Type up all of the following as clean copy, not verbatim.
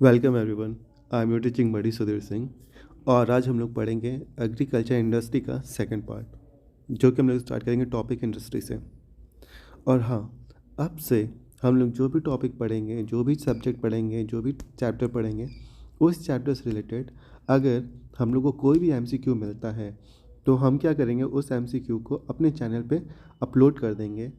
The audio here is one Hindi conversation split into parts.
Welcome everyone. I am your teaching buddy Sudhir Singh. और आज हम लोग पढ़ेंगे एग्रीकल्चर इंडस्ट्री का सेकंड पार्ट, जो कि हम लोग स्टार्ट करेंगे टॉपिक इंडस्ट्री से। और हाँ, अब से हम लोग जो भी टॉपिक पढ़ेंगे, जो भी सब्जेक्ट पढ़ेंगे, जो भी चैप्टर पढ़ेंगे, उस चैप्टर से रिलेटेड अगर हम लोग को कोई भी एमसीक्यू मिलता है तो हम क्या करेंगे, उस एमसीक्यू को अपने चैनल पे अपलोड कर देंगे।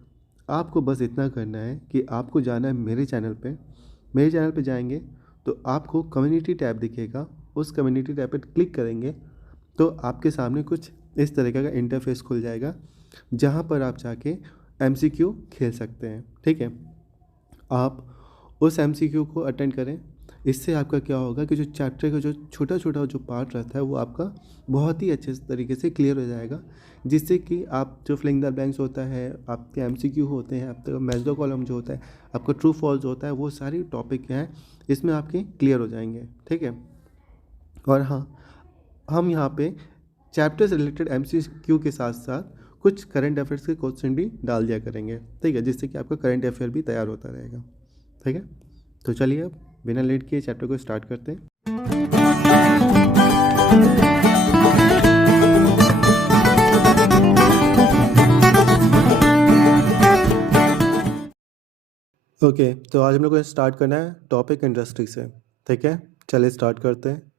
आपको बस इतना करना है कि आपको जाना है मेरे चैनल पे जाएंगे तो आपको कम्युनिटी टैब दिखेगा। उस कम्युनिटी टैब पे क्लिक करेंगे तो आपके सामने कुछ इस तरीके का इंटरफेस खुल जाएगा, जहाँ पर आप जाके एमसीक्यू खेल सकते हैं। ठीक है, आप उस एमसीक्यू को अटेंड करें। इससे आपका क्या होगा कि जो चैप्टर का जो छोटा छोटा जो पार्ट रहता है वो आपका बहुत ही अच्छे तरीके से क्लियर हो जाएगा, जिससे कि आप जो फिलिंग द ब्लैंक्स होता है, आपके एमसीक्यू होते हैं, आपका मेसो कॉलम जो होता है, आपका ट्रू फॉल्स होता है, वो सारी टॉपिक हैं इसमें आपके क्लियर हो जाएंगे। ठीक है, और हाँ, हम यहाँ पे चैप्टर से रिलेटेड एमसीक्यू के साथ साथ कुछ करंट अफेयर्स के क्वेश्चन भी डाल दिया करेंगे। ठीक है, जिससे कि आपका करंट अफेयर भी तैयार होता रहेगा। ठीक है, तो चलिए अब बिना लेट किए चैप्टर को स्टार्ट करते हैं। ओके, तो आज हम लोग को स्टार्ट करना है टॉपिक इंडस्ट्री से। ठीक है, चलिए स्टार्ट करते हैं।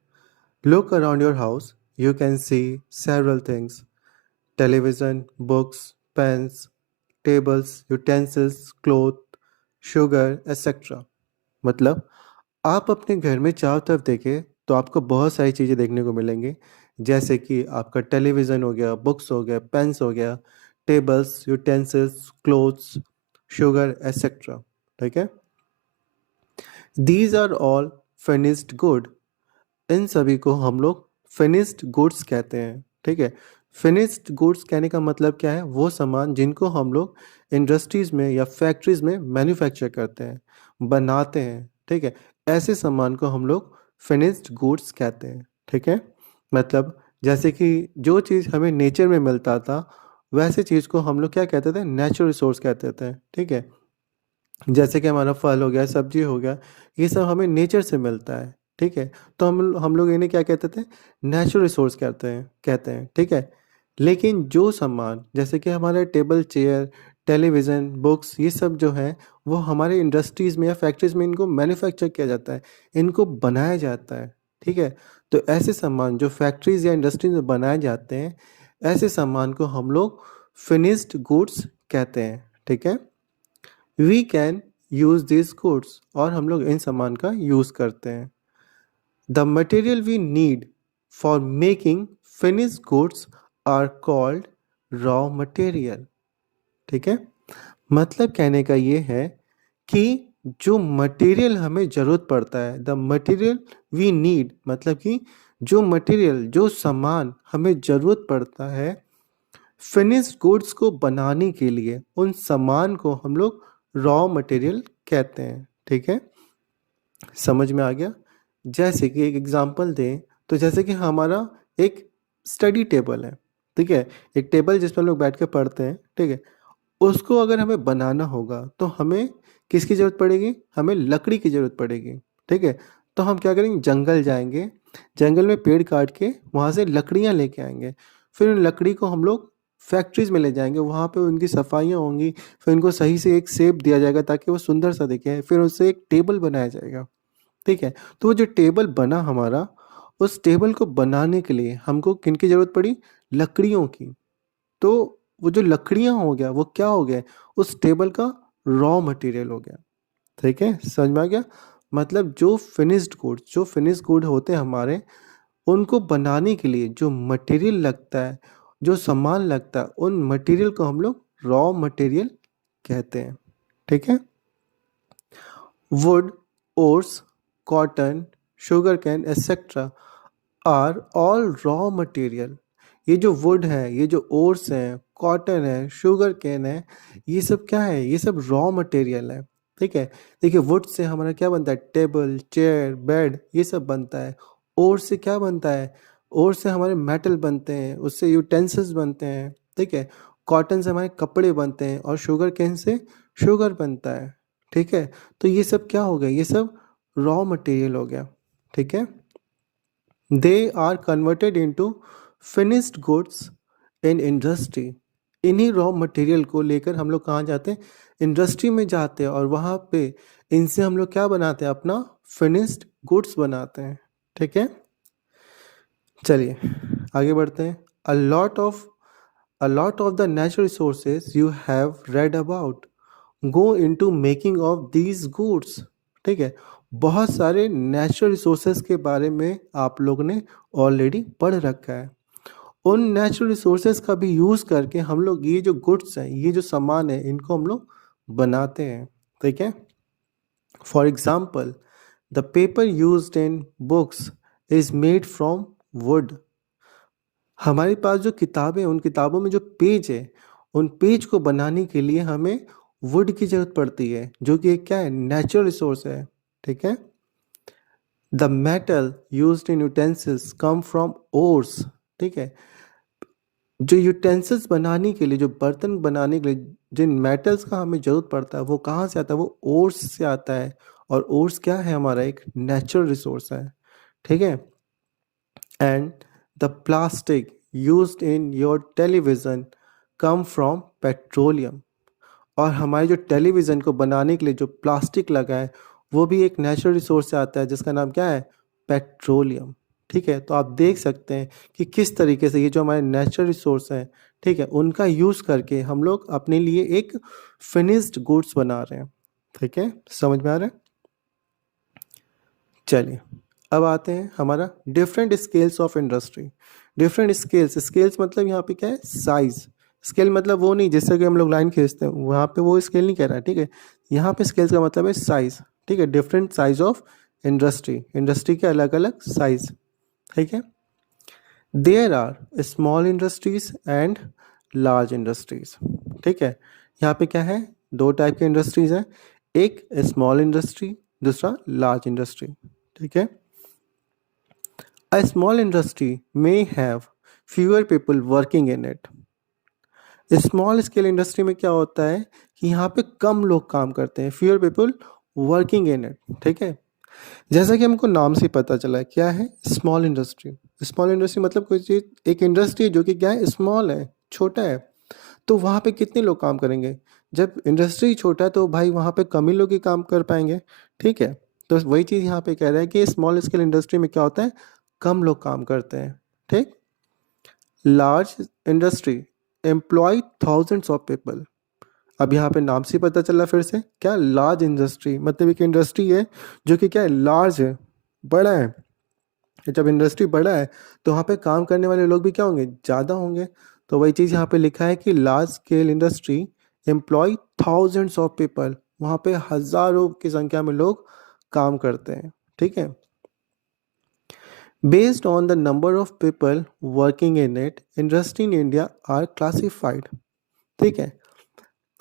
Look around your house, you can see several things: television, books, pens, tables, utensils, cloth, sugar etcetera. मतलब आप अपने घर में चारों तरफ देखें तो आपको बहुत सारी चीज़ें देखने को मिलेंगी, जैसे कि आपका टेलीविज़न हो गया, बुक्स हो गया, पेन्स हो गया, tables, utensils, clothes, sugar etcetera. ठीक है, these are all finished goods. इन सभी को हम लोग फिनिश्ड गुड्स कहते हैं। ठीक है, फिनिश्ड गुड्स कहने का मतलब क्या है? वो सामान जिनको हम लोग इंडस्ट्रीज़ में या फैक्ट्रीज़ में मैन्युफैक्चर करते हैं, बनाते हैं। ठीक है, ऐसे सामान को हम लोग फिनिश्ड गुड्स कहते हैं। ठीक है, मतलब जैसे कि जो चीज़ हमें नेचर में मिलता था, वैसे चीज़ को हम लोग क्या कहते थे? नेचुरल रिसोर्स कहते थे। ठीक है, जैसे कि हमारा फल हो गया, सब्जी हो गया, ये सब हमें नेचर से मिलता है। ठीक है, तो हम लोग इन्हें क्या कहते थे? नेचुरल रिसोर्स कहते हैं। ठीक है, लेकिन जो सामान जैसे कि हमारे टेबल चेयर, टेलीविज़न, बुक्स, ये सब जो है वो हमारे इंडस्ट्रीज़ में या फैक्ट्रीज़ में इनको मैन्युफैक्चर किया जाता है, इनको बनाया जाता है। ठीक है, तो ऐसे सामान जो फैक्ट्रीज़ या इंडस्ट्रीज़ में बनाए जाते हैं, ऐसे सामान को हम लोग फिनिश्ड गुड्स कहते हैं। ठीक है, we can use this goods, और हम लोग इन सामान का यूज़ करते हैं। The material we need for making finished goods are called raw material. ठीक है, मतलब कहने का ये है कि जो मटेरियल हमें ज़रूरत पड़ता है, द मटेरियल वी नीड, मतलब कि जो मटेरियल, जो सामान हमें ज़रूरत पड़ता है फिनिश्ड गुड्स को बनाने के लिए, उन सामान को हम लोग रॉ मटेरियल कहते हैं। ठीक है, समझ में आ गया? जैसे कि एक एग्जांपल दें तो जैसे कि हमारा एक स्टडी टेबल है। ठीक है, एक टेबल जिस पर हम लोग बैठ के पढ़ते हैं। ठीक है, उसको अगर हमें बनाना होगा तो हमें किसकी ज़रूरत पड़ेगी? हमें लकड़ी की ज़रूरत पड़ेगी। ठीक है, तो हम क्या करेंगे? जंगल जाएंगे, जंगल में पेड़ काट के वहाँ से लकड़ियाँ लेके आएंगे। फिर उन लकड़ी को हम लोग फैक्ट्रीज में ले जाएंगे, वहाँ पे उनकी सफाइयाँ होंगी, फिर उनको सही से एक शेप दिया जाएगा ताकि वो सुंदर सा दिखे, फिर उससे एक टेबल बनाया जाएगा। ठीक है, तो वो जो टेबल बना हमारा, उस टेबल को बनाने के लिए हमको किनकी ज़रूरत पड़ी? लकड़ियों की। तो वो जो लकड़ियाँ हो गया, वो क्या हो गया? उस टेबल का रॉ मटेरियल हो गया। ठीक है, समझ में आ गया? मतलब जो फिनिश्ड गुड होते हैं हमारे, उनको बनाने के लिए जो मटेरियल लगता है, जो सामान लगता है, उन मटेरियल को हम लोग रॉ मटेरियल कहते हैं। ठीक है, wood, oats, cotton, sugar cane etcetera are all raw material. ये जो वुड है, ये जो ओट्स हैं, कॉटन है, शुगर कैन है, ये सब क्या है? ये सब रॉ मटेरियल है। ठीक है, देखिए वुड से हमारा क्या बनता है? टेबल, चेयर, बेड, ये सब बनता है। ओट्स से क्या बनता है? ओट्स से हमारे मेटल बनते हैं, उससे यूटेंसिल्स बनते हैं। ठीक है, कॉटन से हमारे कपड़े बनते हैं, और शुगर कैन से शुगर बनता है। ठीक है, तो ये सब क्या हो गया? ये सब रॉ मटेरियल हो गया, ठीक है। They are converted into finished goods in industry. इन्हीं रॉ मटेरियल को लेकर हम लोग कहाँ जाते हैं, इंडस्ट्री में जाते हैं, और वहाँ पे इनसे हम लोग क्या बनाते हैं, अपना फिनिश्ड गुड्स बनाते हैं, ठीक है। चलिए आगे बढ़ते हैं। A lot of A lot of the natural resources you have read about go into making of these goods, ठीक है। बहुत सारे नेचुरल रिसोर्सेज के बारे में आप लोगों ने ऑलरेडी पढ़ रखा है। उन नेचुरल रिसोर्सेज का भी यूज़ करके हम लोग ये जो गुड्स हैं, ये जो सामान है, इनको हम लोग बनाते हैं, ठीक है। For example the paper used in books is made from would. हमारे पास जो किताबें हैं, उन किताबों में जो पेज है, उन पेज को बनाने के लिए हमें वुड की ज़रूरत पड़ती है, जो कि एक क्या है, नेचुरल रिसोर्स है, ठीक है। The metal used in utensils come from ores, ठीक है। जो यूटेंसिल्स बनाने के लिए, जो बर्तन बनाने के लिए जिन मेटल्स का हमें ज़रूरत पड़ता है, वो कहाँ से आता है, वो ओर्स से आता है। और ओर्स क्या है, हमारा एक नेचुरल रिसोर्स है, ठीक है। And the plastic used in your television come from petroleum। और हमारे जो टेलीविज़न को बनाने के लिए जो प्लास्टिक लगा है, वो भी एक नेचुरल रिसोर्स से आता है, जिसका नाम क्या है, पेट्रोलियम, ठीक है। तो आप देख सकते हैं कि किस तरीके से ये जो हमारे नेचुरल रिसोर्स हैं, ठीक है, उनका यूज़ करके हम लोग अपने लिए एक फिनिश्ड गुड्स बना रहे हैं, ठीक है। समझ में आ रहा है। चलिए अब आते हैं हमारा different scales of industry. Different scales, scales मतलब यहाँ पे क्या है, साइज। स्केल मतलब वो नहीं जिससे कि हम लोग लाइन खींचते हैं, वहाँ पे वो स्केल नहीं कह रहा है, ठीक है। यहाँ पे स्केल्स का मतलब है साइज, ठीक है। Different size of industry, industry के अलग अलग साइज, ठीक है। There are small industries and large industries, ठीक है। यहाँ पे क्या है, दो टाइप की इंडस्ट्रीज हैं, एक स्मॉल इंडस्ट्री, दूसरा लार्ज इंडस्ट्री, ठीक है। A small industry may have fewer people working in it। Small scale industry में क्या होता है कि यहाँ पे कम लोग काम करते हैं, fewer people working in it, ठीक है। जैसा कि हमको नाम से पता चला है, क्या है, स्मॉल इंडस्ट्री। स्मॉल इंडस्ट्री मतलब कोई चीज़, एक इंडस्ट्री जो कि क्या है, स्मॉल है, छोटा है, तो वहाँ पे कितने लोग काम करेंगे। जब इंडस्ट्री छोटा है तो भाई वहाँ पे कम ही लोग ही काम कर पाएंगे, ठीक है। तो वही चीज़ यहाँ पे कह रहा है कि स्मॉल स्केल इंडस्ट्री में क्या होता है, कम लोग काम करते हैं, ठीक। Large industry employ thousands of people. अब यहाँ पे नाम से पता चला फिर से, क्या, लार्ज इंडस्ट्री मतलब एक इंडस्ट्री है जो कि क्या है, लार्ज है, बड़ा है। जब इंडस्ट्री बड़ा है तो वहाँ पे काम करने वाले लोग भी क्या होंगे, ज़्यादा होंगे। तो वही चीज़ यहाँ पे लिखा है कि large scale industry employ thousands of people, वहाँ पे हज़ारों की संख्या में लोग काम करते हैं, ठीक है। Based on the number of people working in it, industry in India are classified, ठीक है।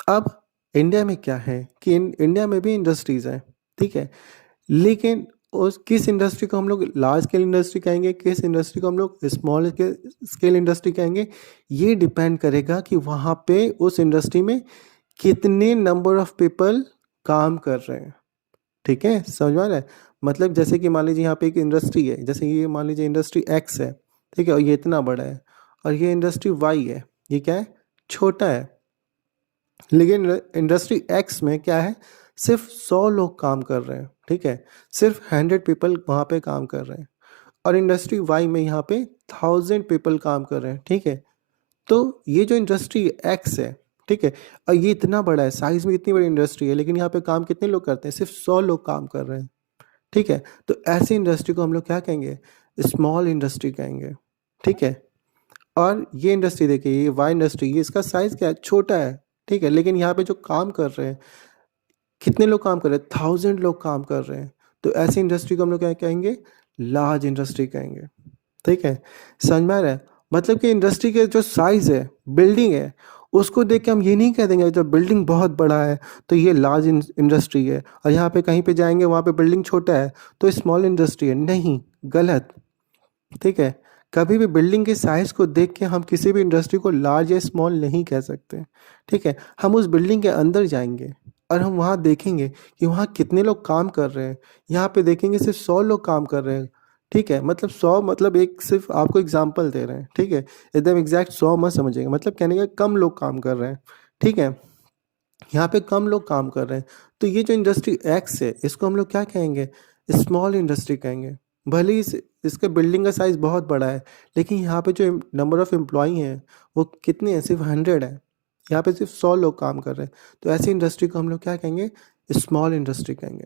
अब इंडिया में क्या है कि इंडिया में भी इंडस्ट्रीज हैं, ठीक है। लेकिन उस किस इंडस्ट्री को हम लोग लार्ज स्केल इंडस्ट्री कहेंगे, किस इंडस्ट्री को हम लोग स्मॉल स्केल इंडस्ट्री कहेंगे, ये डिपेंड करेगा कि वहाँ पे उस इंडस्ट्री में कितने नंबर ऑफ पीपल काम कर रहे हैं, ठीक है। समझ में आ रहा है। मतलब जैसे कि मान लीजिए यहाँ पे एक इंडस्ट्री है, जैसे ये मान लीजिए इंडस्ट्री एक्स है, ठीक है, और ये इतना बड़ा है, और ये इंडस्ट्री वाई है, ये क्या है, छोटा है। लेकिन इंडस्ट्री एक्स में क्या है, सिर्फ 100 लोग काम कर रहे हैं, ठीक है, सिर्फ 100 पीपल वहाँ पे काम कर रहे हैं। और इंडस्ट्री वाई में यहाँ पे 1000 पीपल काम कर रहे हैं, ठीक है। तो ये जो इंडस्ट्री एक्स है, ठीक है, और ये इतना बड़ा है, साइज में इतनी बड़ी इंडस्ट्री है, लेकिन यहाँ पे काम कितने लोग करते हैं, सिर्फ 100 लोग काम कर रहे हैं, ठीक है। तो ऐसी इंडस्ट्री को हम लोग क्या कहेंगे, स्मॉल इंडस्ट्री कहेंगे, ठीक है। और ये इंडस्ट्री देखिए, ये वाई इंडस्ट्री, ये इसका साइज क्या है, छोटा है, ठीक है। लेकिन यहाँ पे जो काम कर रहे हैं, कितने लोग काम कर रहे हैं, 1000 लोग काम कर रहे हैं। तो ऐसी इंडस्ट्री को हम लोग क्या कहेंगे, लार्ज इंडस्ट्री कहेंगे, ठीक है। समझ में आ रहा है। मतलब कि इंडस्ट्री के जो साइज है, बिल्डिंग है, उसको देख के हम ये नहीं कह देंगे जब बिल्डिंग बहुत बड़ा है तो ये लार्ज इंडस्ट्री है, और यहाँ पे कहीं पे जाएंगे वहाँ पे बिल्डिंग छोटा है तो स्मॉल इंडस्ट्री है, नहीं, गलत, ठीक है। कभी भी बिल्डिंग के साइज को देख के हम किसी भी इंडस्ट्री को लार्ज या स्मॉल नहीं कह सकते, ठीक है। हम उस बिल्डिंग के अंदर जाएंगे और हम वहाँ देखेंगे कि वहाँ कितने लोग काम कर रहे हैं। यहाँ पे देखेंगे सिर्फ 100 लोग काम कर रहे हैं, ठीक है। मतलब 100 मतलब एक सिर्फ आपको एग्जांपल दे रहे हैं, ठीक है। एकदम एग्जैक्ट 100 मत समझिएगा, मतलब कहने का कम लोग काम कर रहे हैं, ठीक है। यहाँ पे कम लोग काम कर रहे हैं, तो ये जो इंडस्ट्री एक्स है इसको हम लोग क्या कहेंगे, स्मॉल इंडस्ट्री कहेंगे। भले ही इसके बिल्डिंग का साइज बहुत बड़ा है, लेकिन यहाँ पे जो नंबर ऑफ एम्प्लॉई हैं वो कितने हैं, सिर्फ 100 है। यहाँ पे सिर्फ 100 लोग काम कर रहे हैं, तो ऐसी इंडस्ट्री को हम लोग क्या कहेंगे, स्मॉल इंडस्ट्री कहेंगे,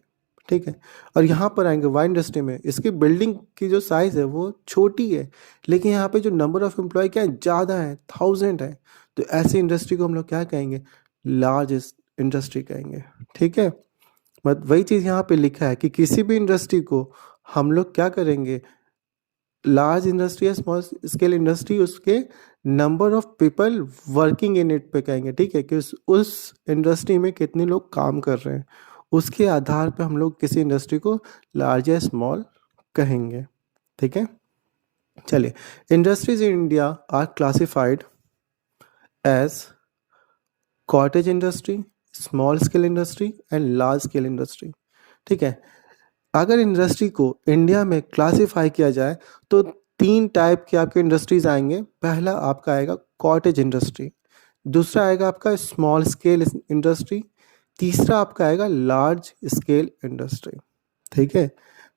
ठीक है। और यहाँ पर आएंगे वाइन इंडस्ट्री में, इसकी बिल्डिंग की जो साइज़ है वो छोटी है, लेकिन यहाँ पे जो नंबर ऑफ एम्प्लॉय क्या है, ज़्यादा है, 1000 है। तो ऐसी इंडस्ट्री को हम लोग क्या कहेंगे, लार्ज इंडस्ट्री कहेंगे, ठीक है। मत वही चीज़ यहाँ पे लिखा है कि किसी भी इंडस्ट्री को हम लोग क्या करेंगे, लार्ज इंडस्ट्री या स्मॉल स्केल इंडस्ट्री उसके number of people working in it पे कहेंगे, ठीक है, कि उस इंडस्ट्री में कितने लोग काम कर रहे हैं, उसके आधार पे हम लोग किसी इंडस्ट्री को लार्ज या स्मॉल कहेंगे, ठीक है। चलिए, industries in India are classified as cottage industry, small scale industry and large scale industry, ठीक है। अगर इंडस्ट्री को इंडिया में क्लासिफाई किया जाए तो 3 टाइप के आपके इंडस्ट्रीज आएंगे। पहला आपका आएगा कॉटेज इंडस्ट्री, दूसरा आएगा आपका स्मॉल स्केल इंडस्ट्री, तीसरा आपका आएगा लार्ज स्केल इंडस्ट्री, ठीक है।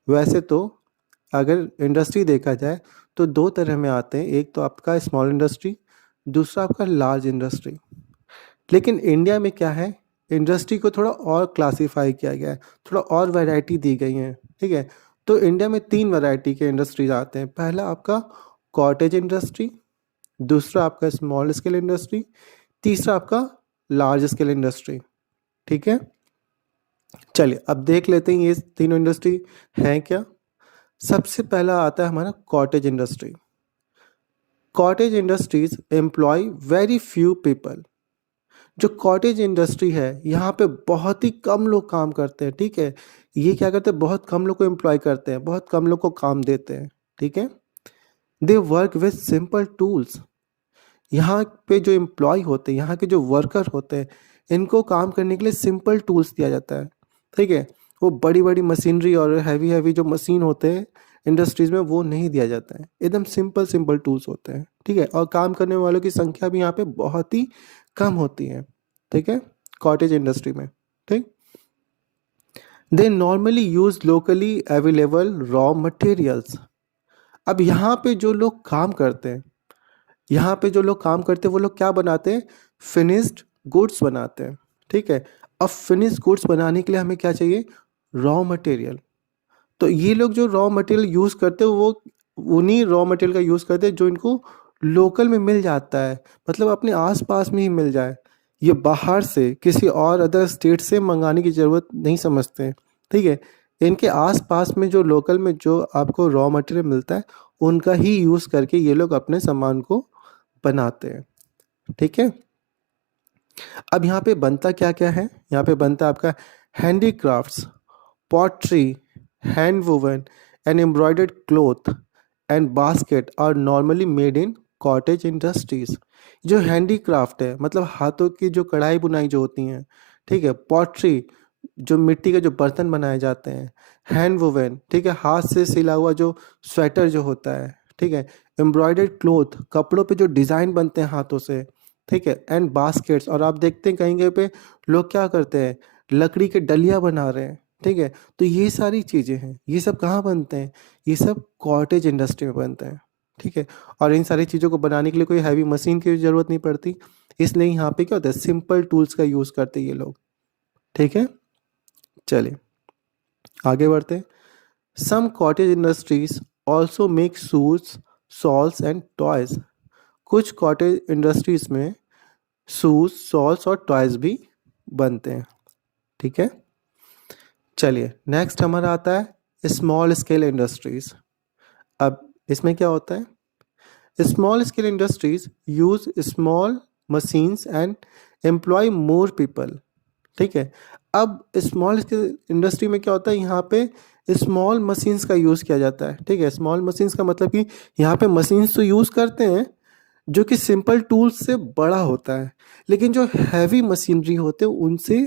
वैसे तो अगर इंडस्ट्री देखा जाए तो 2 तरह में आते हैं, एक तो आपका स्मॉल इंडस्ट्री, दूसरा आपका लार्ज इंडस्ट्री। लेकिन इंडिया में क्या है, इंडस्ट्री को थोड़ा और क्लासिफाई किया गया है, थोड़ा और वैरायटी दी गई है, ठीक है। तो इंडिया में 3 वैरायटी के इंडस्ट्रीज आते हैं। पहला आपका कॉटेज इंडस्ट्री, दूसरा आपका स्मॉल स्केल इंडस्ट्री, तीसरा आपका लार्ज स्केल इंडस्ट्री, ठीक है। चलिए अब देख लेते हैं ये तीनों इंडस्ट्री हैं क्या। सबसे पहला आता है हमारा cottage industry. Cottage industries employ very few people. जो कॉटेज इंडस्ट्री है यहाँ पे बहुत ही कम लोग काम करते हैं, ठीक है। ये क्या करते हैं, बहुत कम लोग को एम्प्लॉय करते हैं, बहुत कम लोग को काम देते हैं, ठीक है। They work with simple tools. यहाँ पे जो एम्प्लॉय होते हैं, यहाँ के जो वर्कर होते हैं, इनको काम करने के लिए सिंपल टूल्स दिया जाता है, ठीक है। वो बड़ी बड़ी मशीनरी और हैवी हैवी जो मशीन होते हैं इंडस्ट्रीज में वो नहीं दिया जाता है, एकदम सिंपल सिंपल टूल्स होते हैं, ठीक है। और काम करने वालों की संख्या भी यहाँ पे बहुत ही कम होती है, ठीक है, कॉटेज इंडस्ट्री में, ठीक। They normally use locally available raw materials. अब यहाँ पे जो लोग काम करते हैं, यहाँ पे जो लोग काम करते हैं वो लोग क्या बनाते हैं, फिनिश्ड गुड्स बनाते हैं, ठीक है। अब फिनिश्ड गुड्स बनाने के लिए हमें क्या चाहिए, रॉ मटेरियल। तो ये लोग जो रॉ मटेरियल यूज़ करते हैं वो उन्हीं रॉ मटेरियल का यूज़ करते हैं जो इनको लोकल में मिल जाता है, मतलब अपने आसपास में ही मिल जाए। ये बाहर से किसी और अदर स्टेट से मंगाने की ज़रूरत नहीं समझते हैं, ठीक है। इनके आसपास में जो लोकल में जो आपको रॉ मटेरियल मिलता है उनका ही यूज़ करके ये लोग अपने सामान को बनाते हैं, ठीक है। अब यहाँ पे बनता क्या क्या है, यहाँ पे बनता है आपका handicrafts, pottery, hand woven and embroidered cloth and basket are normally made in cottage industries. जो हैंडीक्राफ्ट है मतलब हाथों की जो कढ़ाई बुनाई जो होती हैं, ठीक है। पॉटरी जो मिट्टी के जो बर्तन बनाए जाते हैं, हैंड वोवन, ठीक है, हाथ से सिला हुआ जो स्वेटर जो होता है, ठीक है। एम्ब्रॉयडर्ड क्लॉथ, कपड़ों पे जो डिज़ाइन बनते हैं हाथों से, ठीक है। एंड बास्केट्स, और आप देखते हैं कहीं कहीं पे लोग क्या करते हैं, लकड़ी के डलिया बना रहे हैं, ठीक है। तो ये सारी चीज़ें हैं, ये सब कहाँ बनते हैं, ये सब कॉटेज इंडस्ट्री में बनते हैं, ठीक है। और इन सारी चीज़ों को बनाने के लिए कोई हैवी मशीन की ज़रूरत नहीं पड़ती, इसलिए यहाँ पे क्या होता है, सिंपल टूल्स का यूज़ करते हैं ये लोग, ठीक है। चलिए आगे बढ़ते हैं। Some cottage industries also make shoes, soles and toys. कुछ कॉटेज इंडस्ट्रीज में शूज, सॉल्स और टॉयज भी बनते हैं, ठीक है। चलिए नेक्स्ट हमारा आता है स्मॉल स्केल इंडस्ट्रीज। अब इसमें क्या होता है, small scale industries use small machines and employ more people, ठीक है। अब स्मॉल स्केल इंडस्ट्री में क्या होता है, यहाँ पे स्मॉल मशीन्स का यूज़ किया जाता है, ठीक है। स्मॉल मशीन्स का मतलब कि यहाँ पे मशीन्स तो यूज़ करते हैं जो कि सिंपल टूल्स से बड़ा होता है, लेकिन जो हैवी मशीनरी होते हैं उनसे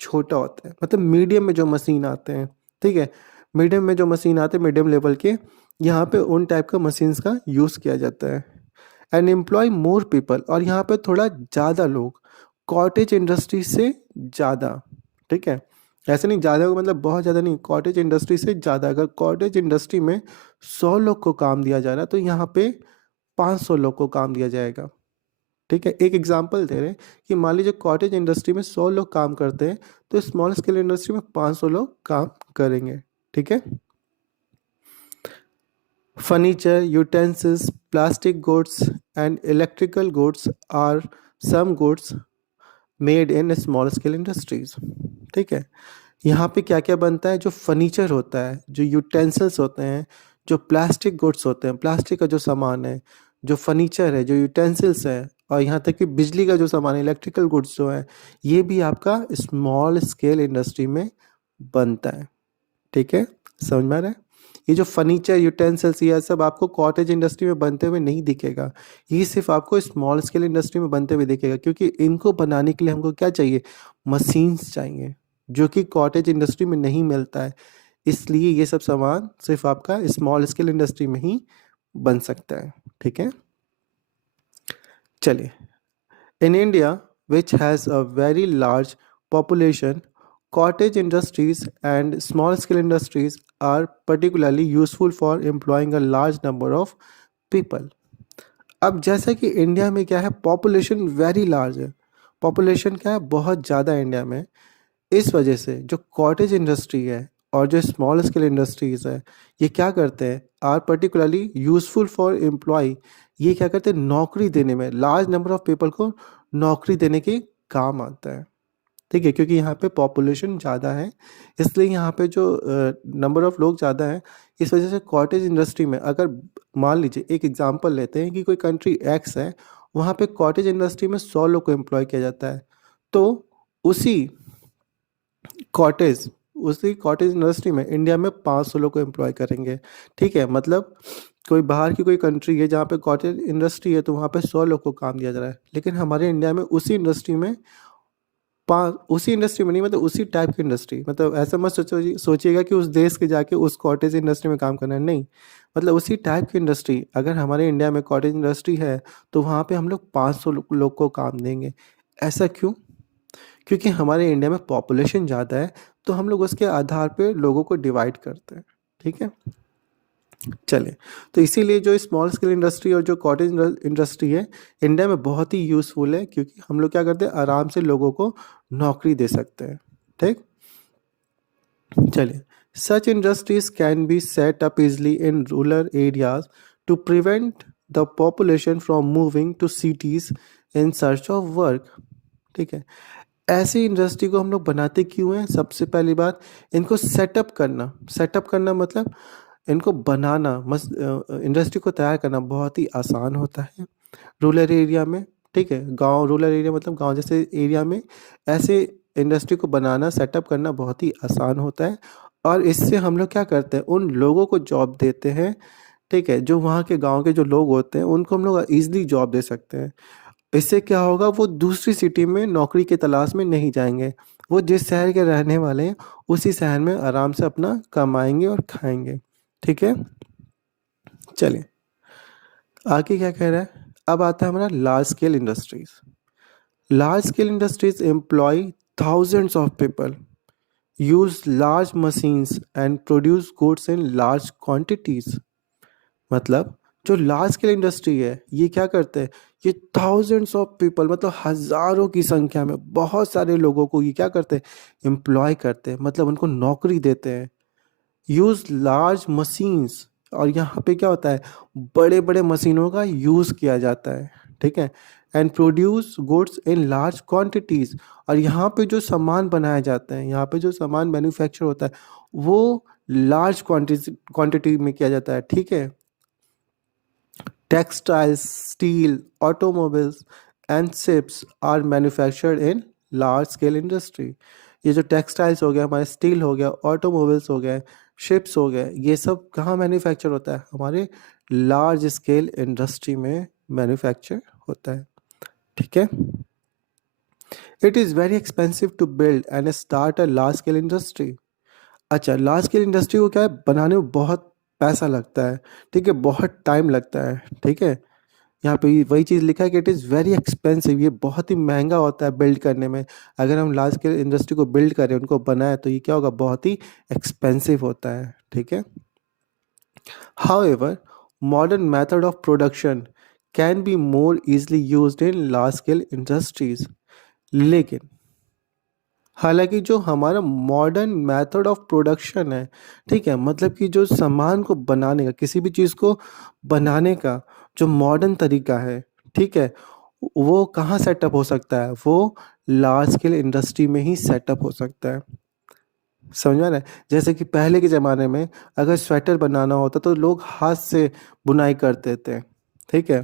छोटा होता है, मतलब मीडियम में जो मशीन आते हैं, ठीक है, मीडियम में जो मशीन आते हैं मीडियम लेवल के, यहाँ पे उन टाइप का मशीन्स का यूज़ किया जाता है। एंड एम्प्लॉय मोर पीपल, और यहाँ पे थोड़ा ज़्यादा लोग, कॉटेज इंडस्ट्री से ज़्यादा, ठीक है, ऐसे नहीं ज़्यादा मतलब बहुत ज़्यादा नहीं, कॉटेज इंडस्ट्री से ज़्यादा। अगर कॉटेज इंडस्ट्री में 100 लोग को काम दिया जा रहा है तो यहाँ पे 500 लोग को काम दिया जाएगा, ठीक है। एक एग्जांपल दे रहे हैं कि मान लीजिए कॉटेज इंडस्ट्री में 100 लोग काम करते हैं तो स्मॉल स्केल इंडस्ट्री में 500 लोग काम करेंगे, ठीक है। Furniture, utensils, plastic goods, and electrical goods are some goods made in small scale industries, ठीक है। यहाँ पे क्या क्या बनता है, जो फर्नीचर होता है, जो यूटेंसिल्स होते हैं, जो प्लास्टिक गुड्स होते हैं, प्लास्टिक का जो सामान है, जो फर्नीचर है, जो यूटेंसिल्स है, और यहाँ तक कि बिजली का जो सामान है, इलेक्ट्रिकल गुड्स जो है, ये भी आपका स्मॉल स्केल इंडस्ट्री में बनता है, ठीक है। समझ में आ रहा है? ये जो फर्नीचर यूटेंसिल्स ये सब आपको कॉटेज इंडस्ट्री में बनते हुए नहीं दिखेगा, ये सिर्फ आपको स्मॉल स्केल इंडस्ट्री में बनते हुए दिखेगा, क्योंकि इनको बनाने के लिए हमको क्या चाहिए, मशीन्स चाहिए, जो कि कॉटेज इंडस्ट्री में नहीं मिलता है। इसलिए ये सब सामान सिर्फ आपका स्मॉल स्केल इंडस्ट्री में ही बन सकता है, ठीक है। चलिए, in India, which has a very large population, cottage industries and small scale industries are particularly useful for employing a large number of people. अब जैसा कि इंडिया में क्या है, पॉपुलेशन वेरी लार्ज है, पॉपुलेशन क्या है, बहुत ज़्यादा इंडिया में। इस वजह से जो कॉटेज इंडस्ट्री है और जो स्मॉल स्केल इंडस्ट्रीज है, ये क्या करते हैं, are particularly useful for employ, ये क्या करते हैं, नौकरी देने में, लार्ज नंबर ऑफ पीपल को नौकरी देने के काम आता है, ठीक है। क्योंकि यहाँ पे पॉपुलेशन ज़्यादा है, इसलिए यहाँ पे जो नंबर ऑफ लोग ज़्यादा है, इस वजह से कॉटेज इंडस्ट्री में, अगर मान लीजिए एक एग्जांपल लेते हैं कि कोई कंट्री एक्स है, वहाँ पे कॉटेज इंडस्ट्री में 100 लोग को एम्प्लॉय किया जाता है, तो उसी कॉटेज उसी कॉटेज इंडस्ट्री में इंडिया में 500 लोग को एम्प्लॉय करेंगे, ठीक है। मतलब कोई बाहर की कोई कंट्री है जहाँ पे कॉटेज इंडस्ट्री है तो वहाँ पे 100 लोग को काम दिया जा रहा है, लेकिन हमारे इंडिया में उसी इंडस्ट्री में नहीं, मतलब उसी टाइप की इंडस्ट्री, मतलब ऐसा मत सोचिएगा कि उस देश के जाके उस कॉटेज इंडस्ट्री में काम करना है, नहीं, मतलब उसी टाइप की इंडस्ट्री अगर हमारे इंडिया में कॉटेज इंडस्ट्री है तो वहाँ पे हम लोग 500 लोग को काम देंगे। ऐसा क्यों? क्योंकि हमारे इंडिया में पॉपुलेशन ज़्यादा है, तो हम लोग उसके आधार पे लोगों को डिवाइड करते हैं, ठीक है। चलिए, तो इसीलिए जो स्मॉल स्केल इंडस्ट्री और जो कॉटेज इंडस्ट्री है इंडिया में बहुत ही यूज़फुल है, क्योंकि हम लोग क्या करते हैं, आराम से लोगों को नौकरी दे सकते हैं, ठीक। चलिए, such industries can be set up easily in rural areas to prevent the population from moving to cities in search of work, ठीक है। ऐसी इंडस्ट्री को हम लोग बनाते क्यों हैं, सबसे पहली बात, इनको सेटअप करना मतलब इनको बनाना, इंडस्ट्री को तैयार करना बहुत ही आसान होता है रूरल एरिया में, ठीक है। गांव, रूरल एरिया मतलब गांव जैसे एरिया में ऐसे इंडस्ट्री को बनाना, सेटअप करना बहुत ही आसान होता है, और इससे हम लोग क्या करते हैं, उन लोगों को जॉब देते हैं, ठीक है। जो वहाँ के गांव के जो लोग होते हैं उनको हम लोग ईजिली जॉब दे सकते हैं। इससे क्या होगा, वो दूसरी सिटी में नौकरी की तलाश में नहीं जाएंगे, वो जिस शहर के रहने वाले हैं उसी शहर में आराम से अपना कमाएंगे और खाएंगे, ठीक है। चलिए, आगे क्या कह रहा है, अब आता है हमारा large scale industries. Large scale industries employ thousands of people, use large machines and produce goods in large quantities. मतलब जो लार्ज स्केल इंडस्ट्री है ये क्या करते हैं, ये थाउजेंड्स ऑफ पीपल, मतलब हजारों की संख्या में बहुत सारे लोगों को ये क्या करते हैं, एम्प्लॉय करते हैं, मतलब उनको नौकरी देते हैं। यूज लार्ज मशीन्स, और यहाँ पे क्या होता है, बड़े बड़े मशीनों का यूज किया जाता है, ठीक है। And produce goods in large quantities, और यहाँ पे जो सामान बनाए जाते हैं, यहाँ पे जो सामान मैन्युफैक्चर होता है वो लार्ज क्वांटिटी में किया जाता है, ठीक है। Textiles, steel, automobiles and ships are manufactured in large scale industry. ये जो टेक्सटाइल्स हो गया, हमारे स्टील हो गया, ऑटोमोबाइल्स हो गए, शिप्स हो गए, ये सब कहाँ मैन्युफैक्चर होता है, हमारे लार्ज स्केल इंडस्ट्री में मैन्युफैक्चर होता है, ठीक है। It is very expensive to build and start a large scale industry. अच्छा, लार्ज स्केल इंडस्ट्री को क्या है, बनाने में बहुत पैसा लगता है, ठीक है, बहुत टाइम लगता है, ठीक है। यहाँ पे वही चीज़ लिखा है कि इट इज़ वेरी एक्सपेंसिव, ये बहुत ही महंगा होता है बिल्ड करने में। अगर हम लार्ज स्केल इंडस्ट्री को बिल्ड करें, उनको बनाए, तो ये क्या होगा, बहुत ही एक्सपेंसिव होता है, ठीक है। However, modern method of production can be more easily used in large scale industries. लेकिन हालांकि जो हमारा मॉडर्न मेथड ऑफ प्रोडक्शन है, ठीक है, मतलब कि जो सामान को बनाने का, किसी भी चीज़ को बनाने का जो मॉडर्न तरीका है, ठीक है, वो कहाँ सेटअप हो सकता है, वो लार्ज स्केल इंडस्ट्री में ही सेटअप हो सकता है। समझ में आ रहा है? जैसे कि पहले के ज़माने में अगर स्वेटर बनाना होता तो लोग हाथ से बुनाई करते थे, ठीक है।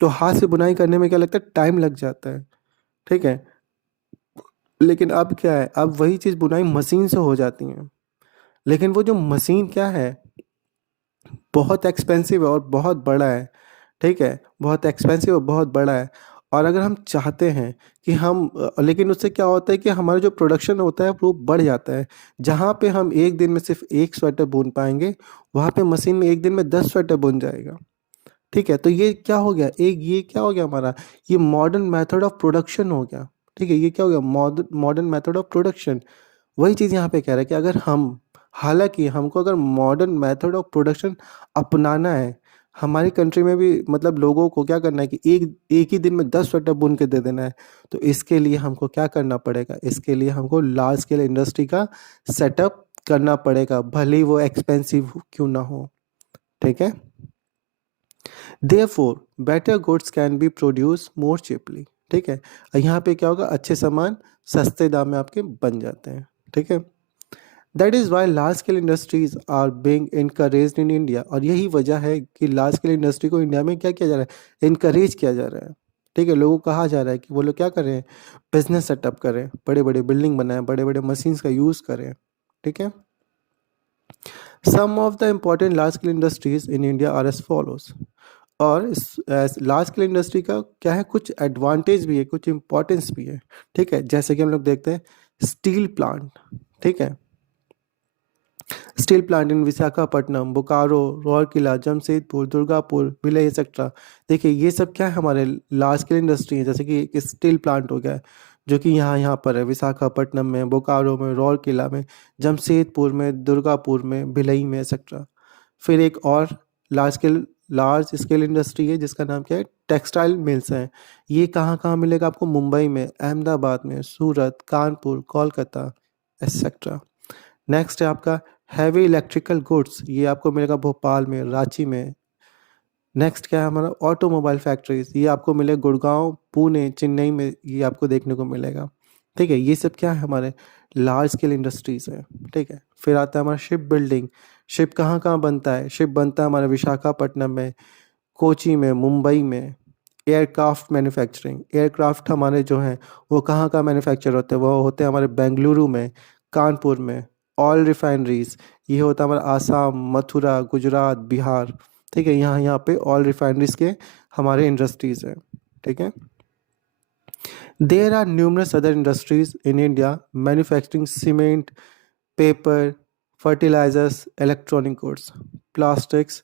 तो हाथ से बुनाई करने में क्या लगता है, टाइम लग जाता है, ठीक है। लेकिन अब क्या है, अब वही चीज़ बुनाई मशीन से हो जाती है। लेकिन वो जो मशीन क्या है, बहुत एक्सपेंसिव है और बहुत बड़ा है, ठीक है, बहुत एक्सपेंसिव और बहुत बड़ा है। और अगर हम चाहते हैं कि हम लेकिन उससे क्या होता है कि हमारा जो प्रोडक्शन होता है वो बढ़ जाता है। जहाँ पे हम एक दिन में सिर्फ एक स्वेटर बुन पाएंगे, वहाँ पे मशीन में एक दिन में 10 स्वेटर बुन जाएगा, ठीक है। तो ये क्या हो गया, एक ये क्या हो गया हमारा, ये मॉडर्न मेथड ऑफ प्रोडक्शन हो गया, ठीक है। ये क्या हो गया, मॉडर्न मेथड ऑफ प्रोडक्शन। वही चीज़ यहाँ पे कह रहा है कि अगर हम, हालांकि हमको अगर मॉडर्न मेथड ऑफ प्रोडक्शन अपनाना है, हमारी कंट्री में भी मतलब लोगों को क्या करना है कि एक एक ही दिन में 10 स्वेटर बुन के दे देना है। तो इसके लिए हमको क्या करना पड़ेगा, इसके लिए हमको लार्ज स्केल इंडस्ट्री का सेटअप करना पड़ेगा, भले ही वो एक्सपेंसिव क्यों ना हो, ठीक है। Therefore better goods can be produce more cheaply, ठीक है। यहाँ पे क्या होगा, अच्छे सामान सस्ते दाम में आपके बन जाते हैं, ठीक है। That is why large scale industries are being encouraged in India. और यही वजह है कि लार्ज स्केल इंडस्ट्री को इंडिया में क्या किया जा रहा है, इनकरेज किया जा रहा है, ठीक है। लोगों को कहा जा रहा है कि वो लोग क्या करें, बिजनेस सेटअप करें, बड़े बड़े बिल्डिंग बनाएं, बड़े बड़े मशीन्स का यूज़ करें, ठीक है। Some of the important large scale industries in India are as follows. और इस लार्ज स्केल इंडस्ट्री का क्या है, कुछ एडवांटेज भी है, कुछ इंपॉर्टेंस भी है, ठीक है। जैसे कि हम लोग देखते हैं स्टील प्लांट, ठीक है। Steel plant in Visakhapatnam, Bokaro, Rourkela, Jamshedpur, Durgapur, Bhilai etcetera. देखिए ये सब क्या है, हमारे लार्ज स्केल इंडस्ट्री है। जैसे कि एक स्टील प्लांट हो गया है, जो कि यहाँ यहाँ पर है, विशाखापट्टनम में, बोकारो में, राउरकेला में, जमशेदपुर में, दुर्गापुर में, भिलाई में एक्सेट्रा। फिर एक और लार्ज स्केल इंडस्ट्री है जिसका नाम क्या है, टेक्सटाइल मिल्स हैं। ये कहाँ कहाँ मिलेगा आपको, मुंबई में, अहमदाबाद में, सूरत, कानपुर, कोलकाता एक्सेट्रा। नेक्स्ट है आपका हैवी इलेक्ट्रिकल गुड्स, ये आपको मिलेगा भोपाल में, रांची में। नेक्स्ट क्या है हमारा, ऑटोमोबाइल फैक्ट्रीज, ये आपको मिलेगा गुड़गांव, पुणे, चेन्नई में, ये आपको देखने को मिलेगा, ठीक है। ये सब क्या है, हमारे लार्ज स्केल इंडस्ट्रीज है, ठीक है। फिर आता है हमारा शिप बिल्डिंग। शिप कहाँ कहाँ बनता है, शिप बनता है हमारा विशाखापट्टनम में, कोची में, मुंबई में। एयरक्राफ्ट मैन्युफैक्चरिंग, एयरक्राफ्ट हमारे जो हैं वो कहाँ कहाँ मैन्युफैक्चर होते हैं, वो होते हैं हमारे बेंगलुरु में, कानपुर में। ऑयल रिफाइनरीज, ये होता है हमारा आसाम, मथुरा, गुजरात, बिहार, ठीक है। यहाँ यहाँ पे ऑयल रिफाइनरीज के हमारे इंडस्ट्रीज हैं, ठीक है। There are numerous other industries in India manufacturing cement, paper, fertilizers, electronic goods, plastics,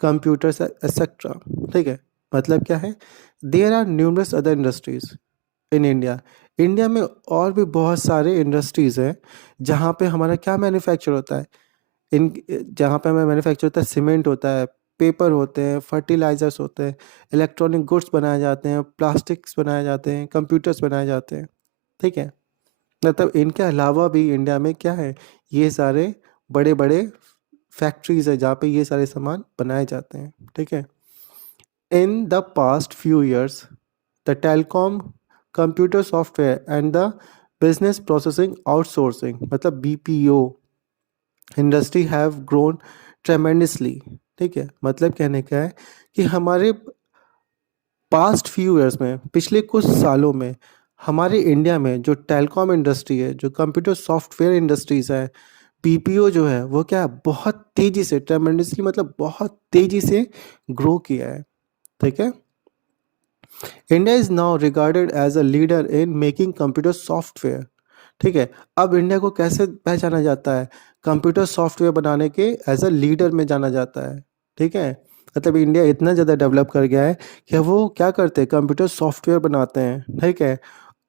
computers etcetera, ठीक है। मतलब क्या है, there are numerous other industries in India. India में और भी बहुत सारे इंडस्ट्रीज हैं जहाँ पे हमारा क्या मैन्युफैक्चर होता है, इन जहाँ पे हमें मैन्युफैक्चर होता है, सीमेंट होता है, पेपर होते हैं, फर्टिलाइजर्स होते हैं, इलेक्ट्रॉनिक गुड्स बनाए जाते हैं, प्लास्टिक्स बनाए जाते हैं, कंप्यूटर्स बनाए जाते हैं, ठीक है। मतलब इनके अलावा भी इंडिया में क्या है, ये सारे बड़े बड़े फैक्ट्रीज है जहाँ पे ये सारे सामान बनाए जाते हैं, ठीक है। In the past few years the telecom, computer software and the business processing outsourcing, मतलब BPO industry have grown tremendously, ठीक है। मतलब कहने का है कि हमारे पास्ट फ्यू ईयर्स में, पिछले कुछ सालों में, हमारे इंडिया में जो टेलीकॉम इंडस्ट्री है, जो कंप्यूटर सॉफ्टवेयर इंडस्ट्रीज है, पीपीओ जो है, वो क्या है, बहुत तेजी से, ट्रेमेंडसली मतलब बहुत तेजी से ग्रो किया है, ठीक है। India is now regarded as a leader in making computer software. ठीक है, अब इंडिया को कैसे पहचाना जाता है? कंप्यूटर सॉफ्टवेयर बनाने के एज अ लीडर में जाना जाता है। ठीक है, मतलब इंडिया इतना ज़्यादा डेवलप कर गया है कि वो क्या करते हैं, कंप्यूटर सॉफ्टवेयर बनाते हैं। ठीक है,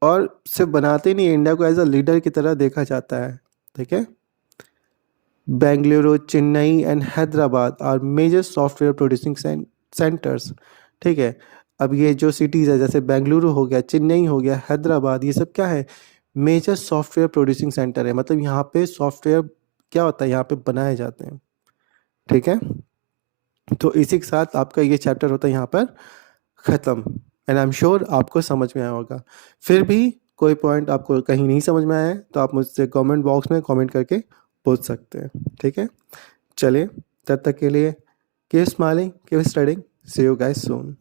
और सिर्फ बनाते ही नहीं, इंडिया को एज अ लीडर की तरह देखा जाता है। ठीक है, Bengaluru, Chennai and Hyderabad are major software producing centres. ठीक है, अब ये जो सिटीज़ है जैसे बेंगलुरु हो गया, चेन्नई हो गया, हैदराबाद, ये सब क्या है, मेजर सॉफ्टवेयर प्रोड्यूसिंग सेंटर है। मतलब यहाँ पे सॉफ्टवेयर क्या होता है, यहाँ पे बनाए जाते हैं। ठीक है, तो इसी के साथ आपका ये चैप्टर होता है यहाँ पर ख़त्म। एंड आई एम श्योर आपको समझ में आया होगा। फिर भी कोई पॉइंट आपको कहीं नहीं समझ में आया है तो आप मुझसे कमेंट बॉक्स में कमेंट करके पूछ सकते हैं। ठीक है, चलिए, तब तक के लिए keep smiling, keep studying, see you guys soon.